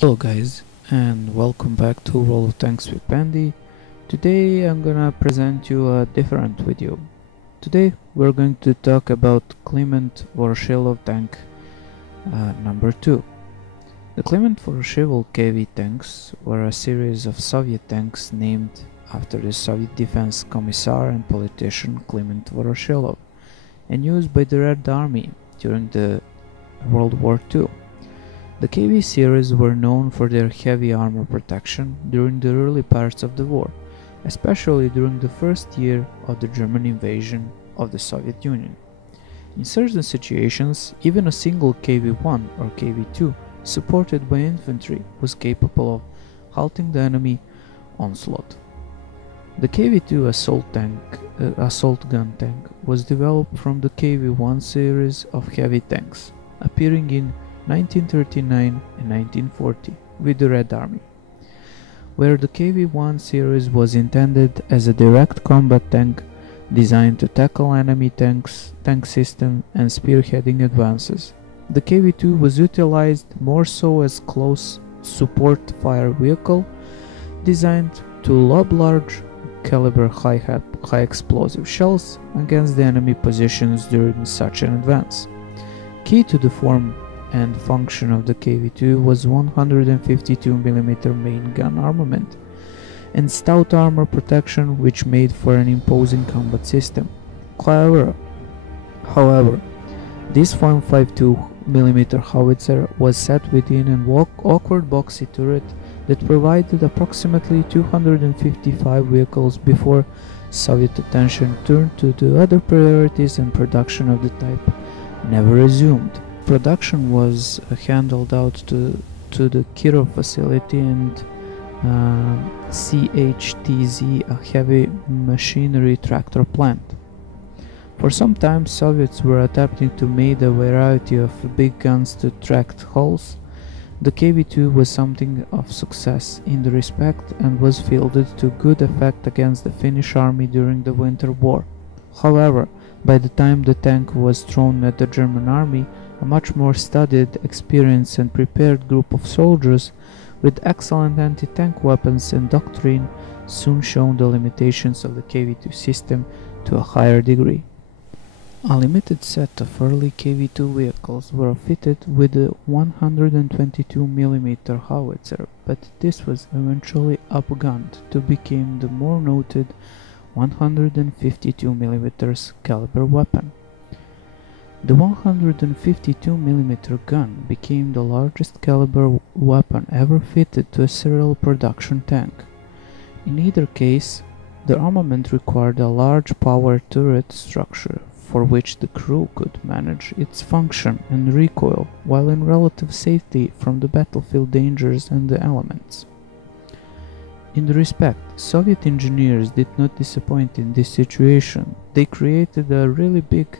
Hello guys, and welcome back to World of Tanks with Pandy. Today I'm gonna present you a different video. Today we're going to talk about Kliment Voroshilov tank number 2. The Kliment Voroshilov KV tanks were a series of Soviet tanks named after the Soviet defense commissar and politician Kliment Voroshilov and used by the Red Army during the World War II. The KV series were known for their heavy armor protection during the early parts of the war, especially during the first year of the German invasion of the Soviet Union. In certain situations, even a single KV-1 or KV-2 supported by infantry was capable of halting the enemy onslaught. The KV-2 assault gun tank was developed from the KV-1 series of heavy tanks, appearing in 1939 and 1940 with the Red Army, where the KV-1 series was intended as a direct combat tank designed to tackle enemy tank system and spearheading advances. The KV-2 was utilized more so as close support fire vehicle designed to lob large caliber high explosive shells against the enemy positions during such an advance. Key to the form and function of the KV-2 was 152mm main gun armament and stout armor protection, which made for an imposing combat system. However, this 152mm howitzer was set within an awkward boxy turret that provided approximately 255 vehicles before Soviet attention turned to the other priorities, and production of the type never resumed. Production was handled out to the Kirov facility and CHTZ, a heavy machinery tractor plant. For some time, Soviets were attempting to mate a variety of big guns to tracked hulls. The KV-2 was something of success in the respect and was fielded to good effect against the Finnish army during the Winter War. However, by the time the tank was thrown at the German army, a much more studied, experienced and prepared group of soldiers with excellent anti-tank weapons and doctrine soon showed the limitations of the KV-2 system to a higher degree. A limited set of early KV-2 vehicles were fitted with a 122mm howitzer, but this was eventually upgunned to become the more noted 152mm caliber weapon. The 152mm gun became the largest caliber weapon ever fitted to a serial production tank. In either case, the armament required a large power turret structure for which the crew could manage its function and recoil while in relative safety from the battlefield dangers and the elements. In the respect, Soviet engineers did not disappoint in this situation. They created a really big,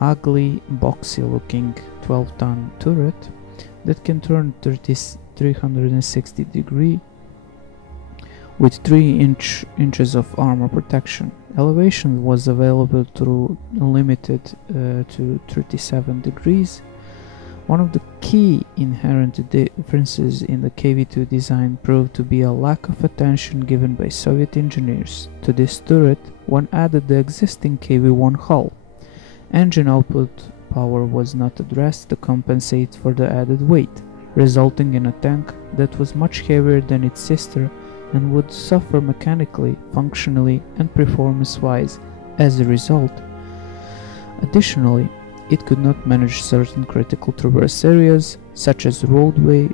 ugly, boxy-looking 12-ton turret that can turn 360 degrees with 3 inches of armor protection. Elevation was available through limited to 37 degrees. One of the key inherent differences in the KV-2 design proved to be a lack of attention given by Soviet engineers to this turret when added the existing KV-1 hull. Engine output power was not addressed to compensate for the added weight, resulting in a tank that was much heavier than its sister and would suffer mechanically, functionally and performance-wise as a result. Additionally, it could not manage certain critical traverse areas, such as roadway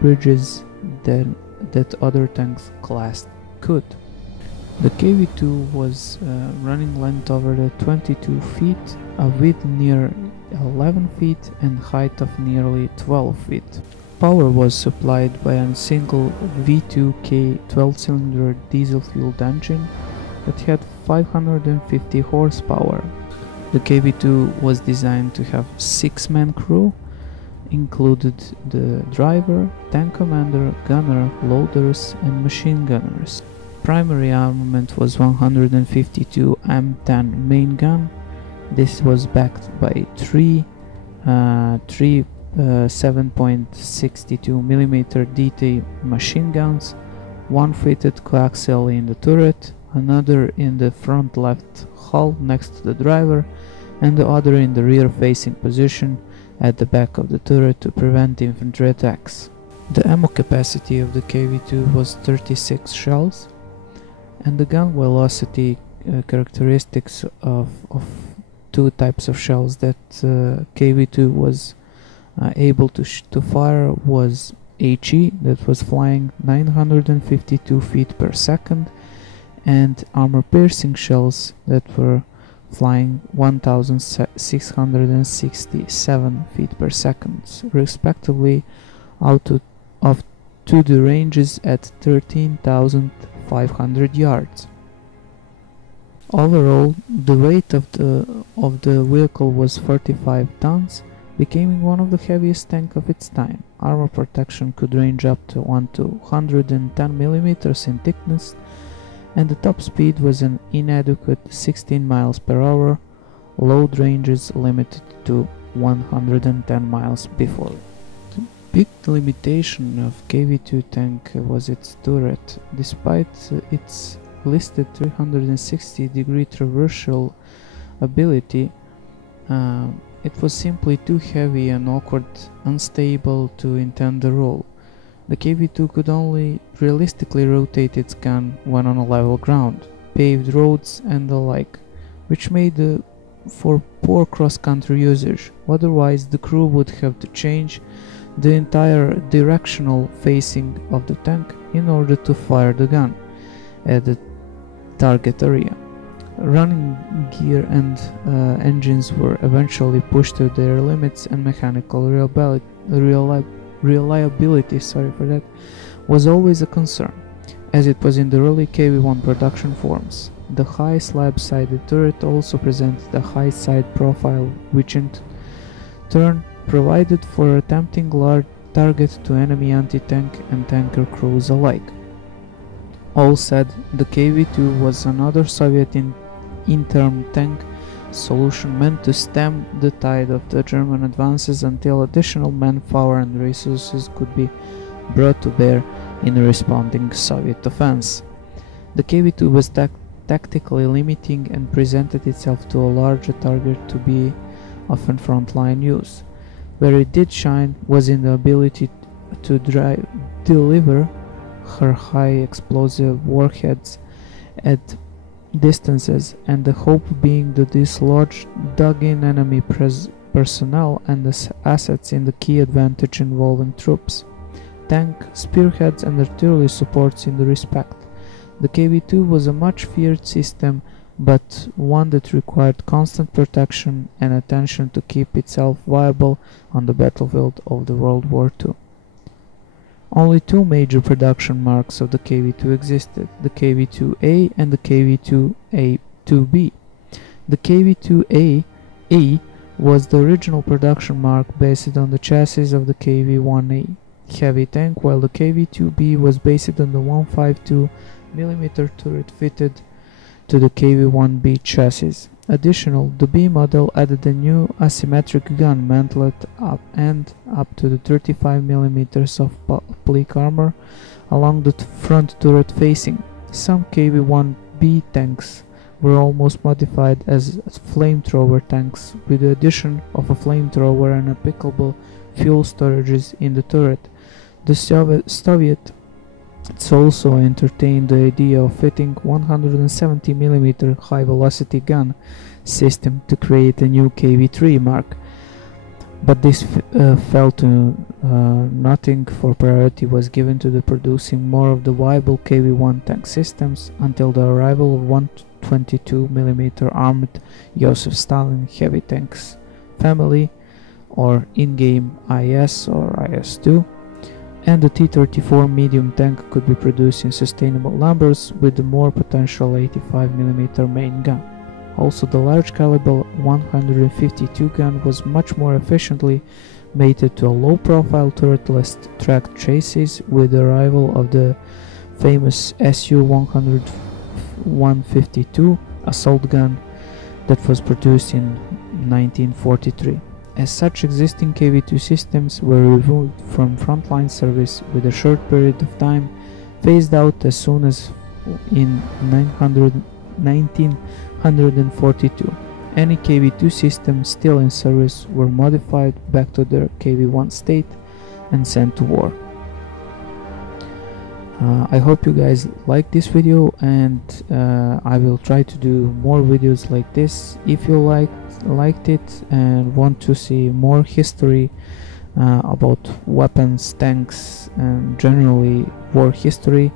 bridges, that other tanks class could. The KV-2 was running length over the 22 feet, a width near 11 feet and height of nearly 12 feet. Power was supplied by a single V2K 12-cylinder diesel-fueled engine that had 550 horsepower. The KV-2 was designed to have 6-man crew, included the driver, tank commander, gunner, loaders and machine gunners. Primary armament was 152 M10 main gun. This was backed by three 7.62mm DT machine guns, one fitted coaxially in the turret, another in the front left hull next to the driver, and the other in the rear facing position at the back of the turret to prevent infantry attacks. The ammo capacity of the KV-2 was 36 shells, and the gun velocity characteristics of two types of shells that KV-2 was able to fire was HE, that was flying 952 feet per second, and armor-piercing shells that were flying 1667 feet per second, respectively, out of to the ranges at 13,500 yards. Overall, the weight of the vehicle was 45 tons, becoming one of the heaviest tanks of its time. Armor protection could range up to 1 to 110 millimeters in thickness, and the top speed was an inadequate 16 miles per hour, load ranges limited to 110 miles before. The big limitation of KV-2 tank was its turret. Despite its listed 360-degree traversal ability, it was simply too heavy and awkward, unstable to intend the role. The KV-2 could only realistically rotate its gun when on a level ground, paved roads and the like, which made for poor cross-country usage. Otherwise, the crew would have to change the entire directional facing of the tank in order to fire the gun at the target area. Running gear and engines were eventually pushed to their limits, and mechanical reliability was always a concern, as it was in the early KV-1 production forms. The high slab-sided turret also presented a high side profile, which in turn provided for attempting large target to enemy anti-tank and tanker crews alike. All said, the KV-2 was another Soviet interim tank solution meant to stem the tide of the German advances until additional manpower and resources could be brought to bear in a responding Soviet offense. The KV-2 was tactically limiting and presented itself to a larger target to be often frontline use. Where it did shine was in the ability to deliver her high explosive warheads at distances, and the hope being to dislodge dug-in enemy personnel and assets in the key advantage involving troops, tank, spearheads and artillery supports in the respect. The KV-2 was a much feared system, but one that required constant protection and attention to keep itself viable on the battlefield of the World War II. Only two major production marks of the KV-2 existed, the KV-2A and the KV-2A-2B. The KV-2A was the original production mark based on the chassis of the KV-1A heavy tank, while the KV-2B was based on the 152mm turret fitted to the KV-1B chassis. Additional, the B model added a new asymmetric gun mantlet up to the 35mm of oblique armor along the front turret facing. Some KV-1B tanks were almost modified as flamethrower tanks, with the addition of a flamethrower and applicable fuel storages in the turret. The Soviets also entertained the idea of fitting 170mm high-velocity gun system to create a new KV-3 mark, but this fell to nothing, for priority was given to the producing more of the viable KV-1 tank systems until the arrival of 122mm armored Joseph Stalin heavy tanks family, or in-game IS or IS-2, and the T-34 medium tank could be produced in sustainable numbers with the more potential 85mm main gun. Also, the large caliber 152 gun was much more efficiently mated to a low-profile turretless tracked chassis with the arrival of the famous Su-152 assault gun that was produced in 1943. As such, existing KV-2 systems were removed from frontline service with a short period of time, phased out as soon as in 1942. Any KV-2 systems still in service were modified back to their KV-1 state and sent to war. I hope you guys like this video, and I will try to do more videos like this. If you liked it and want to see more history about weapons, tanks, and generally war history,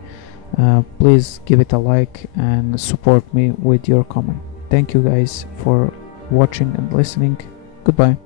please give it a like and support me with your comment. Thank you guys for watching and listening. Goodbye.